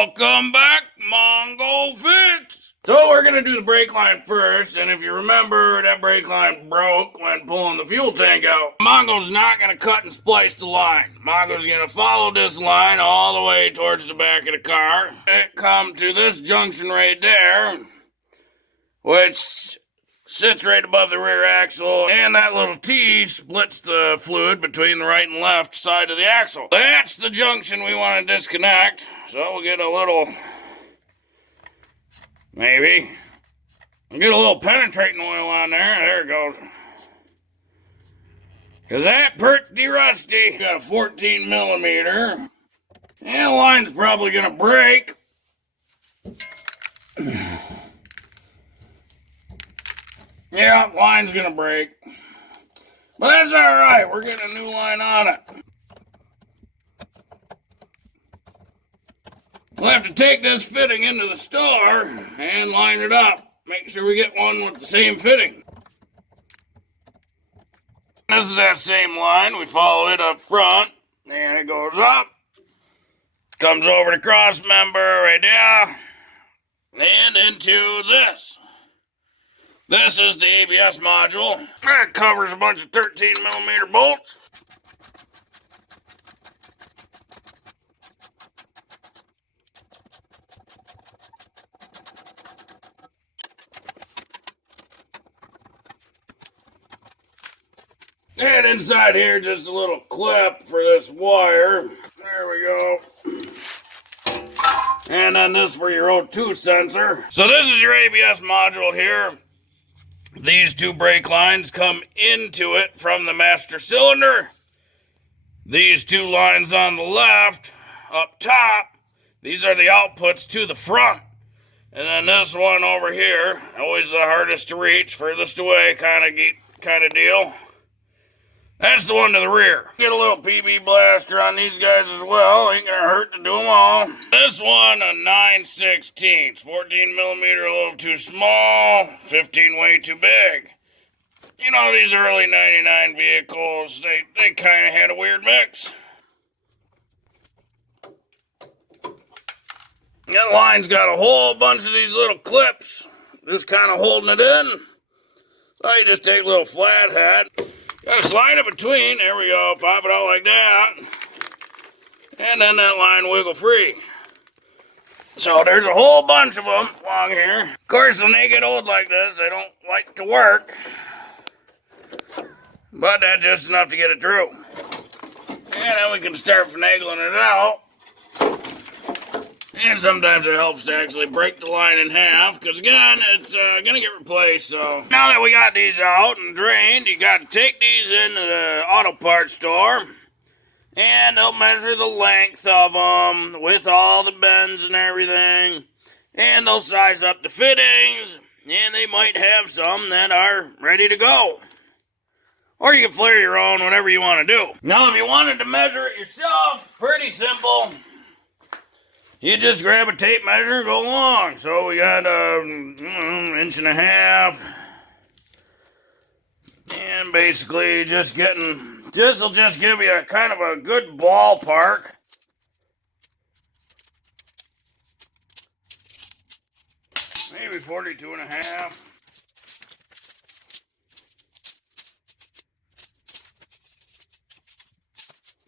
Welcome back, Mongo Fix. So we're going to do the brake line first, and if you remember, that brake line broke when pulling the fuel tank out. Mongo's not going to cut and splice the line. Mongo's going to follow this line all the way towards the back of the car. It come to this junction right there, which sits right above the rear axle, and that little T splits the fluid between the right and left side of the axle. That's the junction we want to disconnect, so we'll get a little, maybe, get a little penetrating oil on there. There it goes. Because that pretty rusty. Got a 14 millimeter, and the line's probably going to break. Yeah, line's gonna break. But that's alright, we're getting a new line on it. We'll have to take this fitting into the store and line it up. Make sure we get one with the same fitting. This is that same line. We follow it up front, and it goes up. Comes over the cross member right there, and into this. This is the ABS module. It covers a bunch of 13 millimeter bolts. And inside here, just a little clip for this wire. There we go. And then this for your O2 sensor. So this is your ABS module here. These two brake lines come into it from the master cylinder. These two lines on the left, up top, these are the outputs to the front. And then this one over here, always the hardest to reach, furthest away kind of deal. That's the one to the rear. Get a little PB blaster on these guys as well. Ain't gonna hurt to do them all. This one, a 9/16. 14 millimeter, a little too small. 15 way too big. You know, these early 99 vehicles, they kind of had a weird mix. That line's got a whole bunch of these little clips, just kind of holding it in. So you just take a little flathead. Got to slide it between, there we go, pop it out like that, and then that line wiggle free. So there's a whole bunch of them along here. Of course, when they get old like this, they don't like to work, but that's just enough to get it through. And then we can start finagling it out. And sometimes it helps to actually break the line in half, because again, it's going to get replaced. So now that we got these out and drained, you got to take these into the auto parts store, and they'll measure the length of them with all the bends and everything, and they'll size up the fittings, and they might have some that are ready to go. Or you can flare your own, whatever you want to do. Now, if you wanted to measure it yourself, pretty simple. You just grab a tape measure and go along. So we got an inch and a half. And basically this will just give you a kind of a good ballpark. Maybe 42 and a half.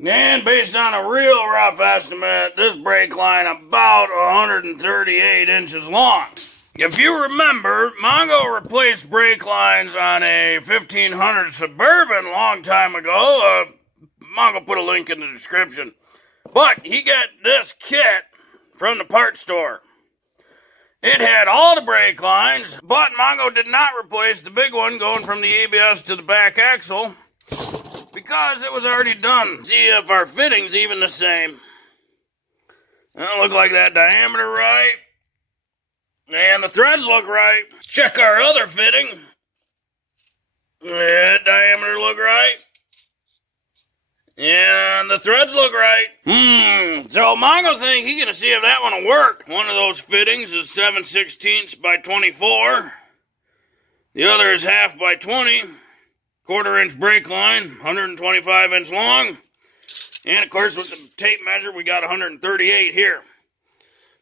And based on a real rough estimate, this brake line about 138 inches long. If you remember, Mongo replaced brake lines on a 1500 Suburban a long time ago. Mongo put a link in the description. But he got this kit from the parts store. It had all the brake lines, but Mongo did not replace the big one going from the ABS to the back axle, because it was already done. See if our fitting's even the same. Doesn't look like that diameter right. And the threads look right. Let's check our other fitting. That diameter look right. And the threads look right. So Mongo think he's gonna see if that one will work. One of those fittings is 7/16 by 24. The other is half by 20. 1/4 inch brake line, 125 inch long. And of course with the tape measure we got 138 here.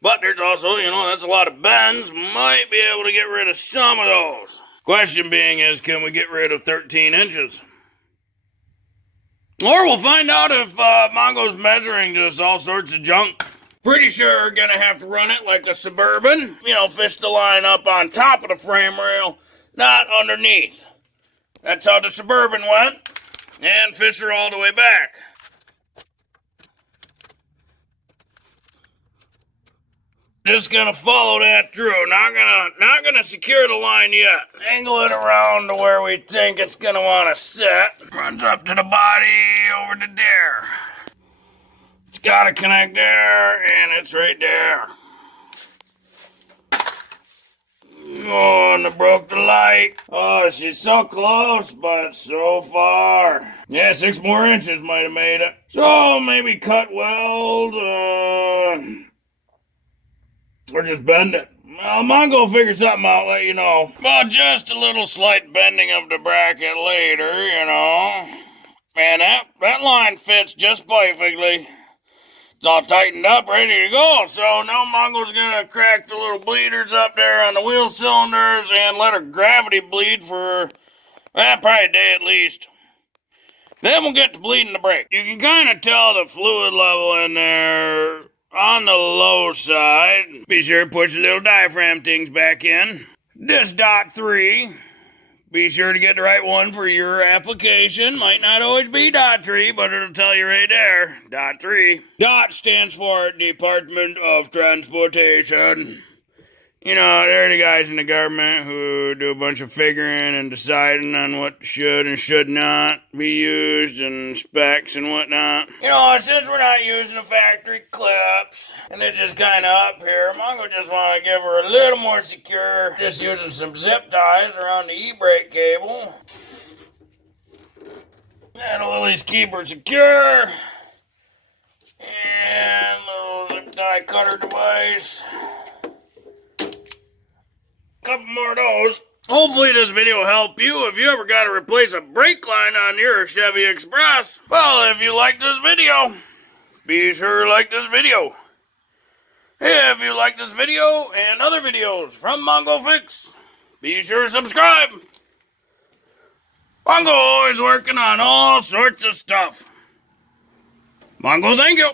But there's also, that's a lot of bends. Might be able to get rid of some of those. Question being is, can we get rid of 13 inches? Or we'll find out if Mongo's measuring just all sorts of junk. Pretty sure we're gonna have to run it like a Suburban. Fish the line up on top of the frame rail, not underneath. That's how the Suburban went. And fish her all the way back. Just gonna follow that through. Not gonna secure the line yet. Angle it around to where we think it's gonna want to sit. Runs up to the body over to there. It's gotta connect there, and it's right there. Oh, and I broke the light. Oh, she's so close, but so far. Yeah, 6 more inches might have made it. So maybe cut weld, or just bend it. Well, Mongo will figure something out, let you know. But just a little slight bending of the bracket later, And that line fits just perfectly. It's all tightened up, ready to go. So now Mongo's gonna crack the little bleeders up there on the wheel cylinders and let her gravity bleed for, probably a day at least. Then we'll get to bleeding the brake. You can kind of tell the fluid level in there on the low side. Be sure to push the little diaphragm things back in. This dot 3. Be sure to get the right one for your application. Might not always be dot 3, but it'll tell you right there. Dot 3. DOT stands for Department of Transportation. They're the guys in the government who do a bunch of figuring and deciding on what should and should not be used and specs and whatnot. Since we're not using the factory clips and they're just kind of up here, Mongo just want to give her a little more secure, just using some zip ties around the e-brake cable. That'll at least keep her secure. And a little zip tie cutter device. Couple more of those. Hopefully this video will help you if you ever got to replace a brake line on your Chevy Express. Well, if you like this video, be sure to like this video. If you like this video and other videos from Mongo Fix, be sure to subscribe. Mongo always working on all sorts of stuff. Mongo, thank you.